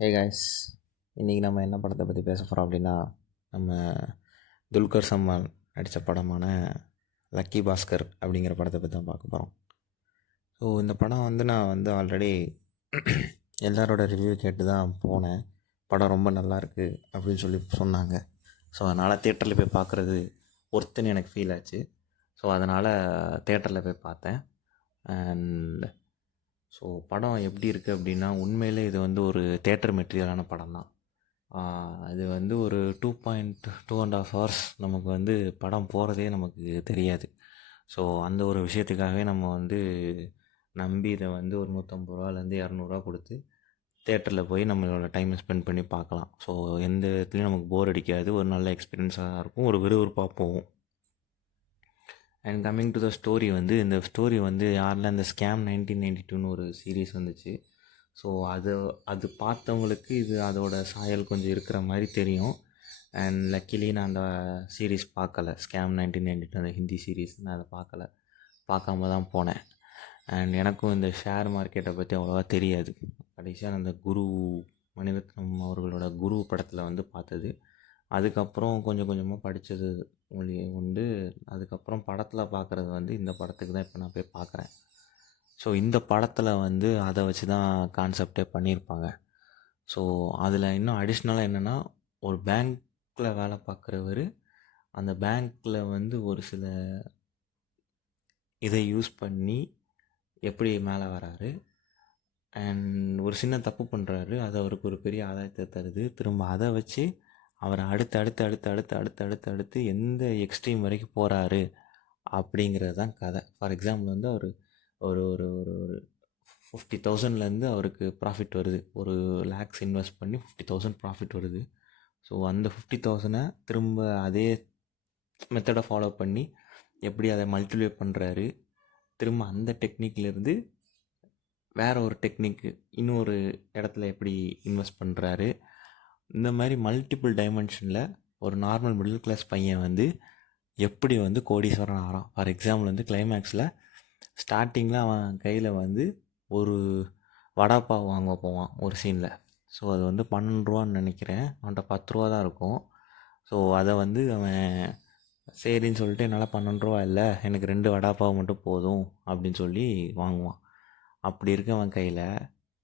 Hey guys, இன்றைக்கி நம்ம என்ன படத்தை பற்றி பேச போகிறோம் அப்படின்னா, நம்ம துல்கர் சல்மான் நடித்த படமான லக்கி பாஸ்கர் அப்படிங்கிற படத்தை பற்றி தான் பார்க்க போகிறோம். ஸோ இந்த படம் நான் ஆல்ரெடி எல்லாரோட ரிவ்யூ கேட்டு தான் போனேன். படம் ரொம்ப நல்லாயிருக்கு அப்படின்னு சொல்லி சொன்னாங்க. ஸோ அதனால் தேட்டரில் போய் பார்க்குறது ஒர்த்துன்னு எனக்கு ஃபீல் ஆச்சு. ஸோ அதனால் தேட்டரில் போய் பார்த்தேன். அண்ட் ஸோ படம் எப்படி இருக்குது அப்படின்னா, உண்மையிலே இது ஒரு தேட்டர் மெட்டீரியலான படம் தான். இது ஒரு 2.5 ஹவர்ஸ் நமக்கு படம் போகிறதே நமக்கு தெரியாது. ஸோ அந்த ஒரு விஷயத்துக்காகவே நம்ம நம்பி இதை ஒரு ரூ. 150லேருந்து ரூ. 200 கொடுத்து தேட்டரில் போய் நம்மளோட டைமை ஸ்பெண்ட் பண்ணி பார்க்கலாம். ஸோ எந்த இடத்துலையும் நமக்கு போர் அடிக்காது. ஒரு நல்ல எக்ஸ்பீரியன்ஸாக இருக்கும். ஒரு விறுவிறுப்பாக போகும். And coming to the story, இந்த ஸ்டோரி யாரெல்லாம் இந்த ஸ்கேம் 1992ன்னு ஒரு சீரீஸ் வந்துச்சு. ஸோ அது பார்த்தவங்களுக்கு அதோட சாயல் கொஞ்சம் இருக்கிற மாதிரி தெரியும். அண்ட் லக்கிலி நான் அந்த சீரீஸ் பார்க்கல. ஸ்கேம் 1992 அந்த ஹிந்தி சீரீஸ் நான் அதை பார்க்காம தான் போனேன். அண்ட் எனக்கும் இந்த ஷேர் மார்க்கெட்டை பற்றி அவ்வளோவா தெரியாது. கடைசியாக அந்த குரு மணிரத்னம் அவர்களோட குரு படத்தில் பார்த்தது. அதுக்கப்புறம் கொஞ்சம் கொஞ்சமாக படித்தது உண்டு. அதுக்கப்புறம் படத்தில் பார்க்குறது இந்த படத்துக்கு தான் இப்போ நான் போய் பார்க்குறேன். ஸோ இந்த படத்தில் அதை வச்சு தான் கான்செப்டே பண்ணியிருப்பாங்க. ஸோ அதில் இன்னும் அடிஷ்னலாக என்னென்னா, ஒரு பேங்க்கில் வேலை பார்க்குறவர் அந்த பேங்க்கில் ஒரு சில இதை யூஸ் பண்ணி எப்படி மேலே வராரு. அண்ட் ஒரு சின்ன தப்பு பண்ணுறாரு. அது அவருக்கு ஒரு பெரிய ஆதாயத்தை தருது. திரும்ப அதை வச்சு அவர் அடுத்து எந்த எக்ஸ்ட்ரீம் வரைக்கும் போகிறாரு அப்படிங்கிறது தான் கதை. ஃபார் எக்ஸாம்பிள் அவர் ஒரு ஒரு ஒரு ஒரு 50,000லேருந்து அவருக்கு ப்ராஃபிட் வருது. ஒரு லேக்ஸ் இன்வெஸ்ட் பண்ணி 50,000 ப்ராஃபிட் வருது. ஸோ அந்த 50,000 திரும்ப அதே மெத்தடை ஃபாலோ பண்ணி எப்படி அதை மல்டிப்ளை பண்ணுறாரு. திரும்ப அந்த டெக்னிக்லேருந்து வேறு ஒரு டெக்னிக்கு இன்னொரு இடத்துல எப்படி இன்வெஸ்ட் பண்ணுறாரு. இந்த மாதிரி மல்டிபிள் டைமென்ஷனில் ஒரு நார்மல் மிடில் கிளாஸ் பையன் எப்படி கோடீஸ்வரன் ஆகிறான். ஃபார் எக்ஸாம்பிள் கிளைமேக்ஸில் ஸ்டார்டிங்கில் அவன் கையில் ஒரு வடாப்பாவ் வாங்க போவான் ஒரு சீனில். ஸோ அது 12 ரூபான்னு நினைக்கிறேன். அவன்கிட்ட 10 ரூபா தான் இருக்கும். ஸோ அதை அவன் சரின்னு சொல்லிட்டு, என்னால் 12 ரூபா இல்லை, எனக்கு 2 வடாப்பாவ் மட்டும் போதும் அப்படின்னு சொல்லி வாங்குவான். அப்படி இருக்கவன் கையில்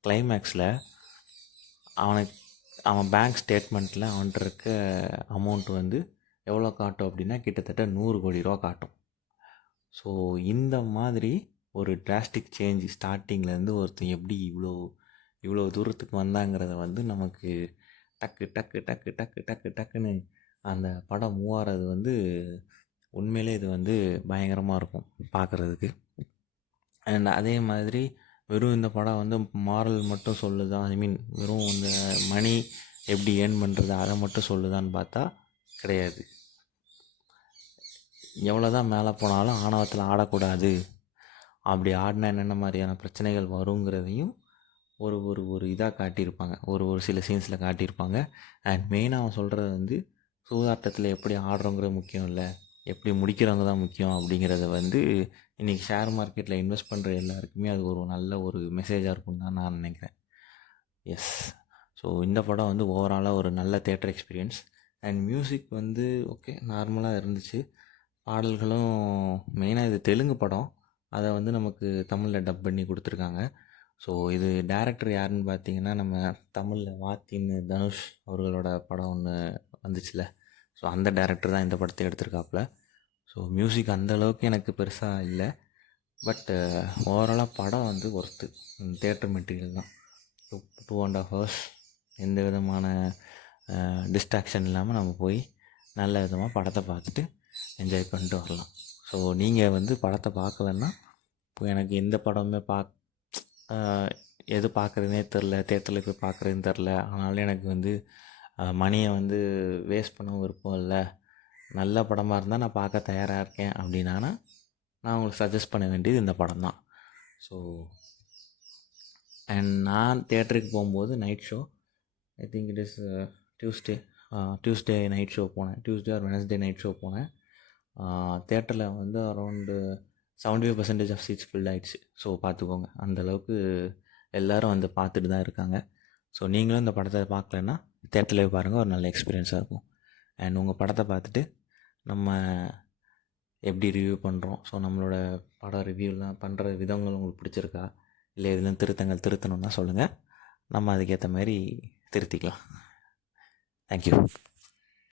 கிளைமேக்ஸில் அவன் பேங்க் ஸ்டேட்மெண்ட்டில் அவன்கிட்ட இருக்க அமௌண்ட் எவ்வளோ காட்டும் அப்படின்னா, கிட்டத்தட்ட 100 கோடி ரூபா காட்டும். ஸோ இந்த மாதிரி ஒரு டிராஸ்டிக் சேஞ்ச் ஸ்டார்டிங்லேருந்து ஒருத்தன் எப்படி இவ்வளோ தூரத்துக்கு வந்தாங்கிறத நமக்கு டக்கு டக்கு டக்கு டக்கு டக்கு டக்குன்னு அந்த படம் மூவாகிறது உண்மையிலே இது பயங்கரமாக இருக்கும் பார்க்குறதுக்கு. அண்ட் அதே மாதிரி வெறும் இந்த படம் மாரல் மட்டும் சொல்லுதா, ஐ மீன் வெறும் இந்த மணி எப்படி ஏர்ன் பண்ணுறது அதை மட்டும் சொல்லுதான்னு பார்த்தா கிடையாது. எவ்வளோ தான் மேலே போனாலும் ஆணவத்தில் ஆடக்கூடாது. அப்படி ஆடினா என்னென்ன மாதிரியான பிரச்சனைகள் வருங்கிறதையும் ஒரு ஒரு ஒரு இதாக காட்டியிருப்பாங்க. ஒரு ஒரு சில சீன்ஸில் காட்டியிருப்பாங்க. அண்ட் மெயினாக அவன் சொல்கிறது சூதாட்டத்தில் எப்படி ஆடுறோங்கிறது முக்கியம் இல்லை, எப்படி முடிக்கிறவங்க தான் முக்கியம் அப்படிங்கிறத இன்றைக்கி ஷேர் மார்க்கெட்டில் இன்வெஸ்ட் பண்ணுற எல்லாருக்குமே அது ஒரு நல்ல ஒரு மெசேஜாக இருக்கும்னு தான் நான் நினைக்கிறேன். எஸ். ஸோ இந்த படம் ஓவராலாக ஒரு நல்ல theatre experience. And music okay நார்மலாக இருந்துச்சு. பாடல்களும் மெயினாக இது தெலுங்கு படம், அதை நமக்கு தமிழில் டப் பண்ணி கொடுத்துருக்காங்க. ஸோ இது டேரக்டர் யாருன்னு பார்த்தீங்கன்னா, நம்ம தமிழில் வாத்தின்னு தனுஷ் அவர்களோட படம் ஒன்று வந்துச்சுல, ஸோ அந்த டேரக்டர் தான் இந்த படத்தை எடுத்திருக்காப்புல. ஸோ மியூசிக் அந்தளவுக்கு எனக்கு பெருசாக இல்லை. பட் ஓவராலாக படம் ஒர்த்து. தேட்டர் மெட்டீரியல் தான். 2.5 ஹவர்ஸ் எந்த விதமான டிஸ்ட்ராக்ஷன் இல்லாமல் நம்ம போய் நல்ல விதமாக படத்தை பார்த்துட்டு என்ஜாய் பண்ணிட்டு வரலாம். ஸோ நீங்கள் படத்தை பார்க்கலன்னா, இப்போ எனக்கு எந்த படமுமே எது பார்க்குறதுனே தெரில, தேட்டரில் போய் பார்க்குறதுன்னு தெரில, அதனால் எனக்கு மணியை வேஸ்ட் பண்ண விருப்பம் இல்லை, நல்ல படமாக இருந்தால் நான் பார்க்க தயாராக இருக்கேன் அப்படின்னா நான் உங்களுக்கு சஜஸ்ட் பண்ண வேண்டியது இந்த படம் தான். ஸோ அண்ட் நான் தேட்டருக்கு போகும்போது night show, I think it is Tuesday night show போனேன். Tuesday or Wednesday night show போனேன். தேட்டரில் அரௌண்டு 75% ஆஃப் சீட்ஸ் ஃபில் ஆகிடுச்சு. ஸோ பார்த்துக்கோங்க, அந்தளவுக்கு எல்லோரும் பார்த்துட்டு தான் இருக்காங்க. ஸோ நீங்களும் இந்த படத்தை பார்க்கலன்னா தேட்டர்லேயே பாருங்கள், ஒரு நல்ல எக்ஸ்பீரியன்ஸாக இருக்கும். அண்ட் உங்கள் படத்தை பார்த்துட்டு நம்ம எப்படி ரிவ்யூ பண்ணுறோம், ஸோ நம்மளோட படம் ரிவ்யூலாம் பண்ணுற விதங்கள் உங்களுக்கு பிடிச்சிருக்கா, இல்லை எதுலையும் திருத்தணுன்னா சொல்லுங்கள், நம்ம அதுக்கேற்ற மாதிரி திருத்திக்கலாம். தேங்க்யூ.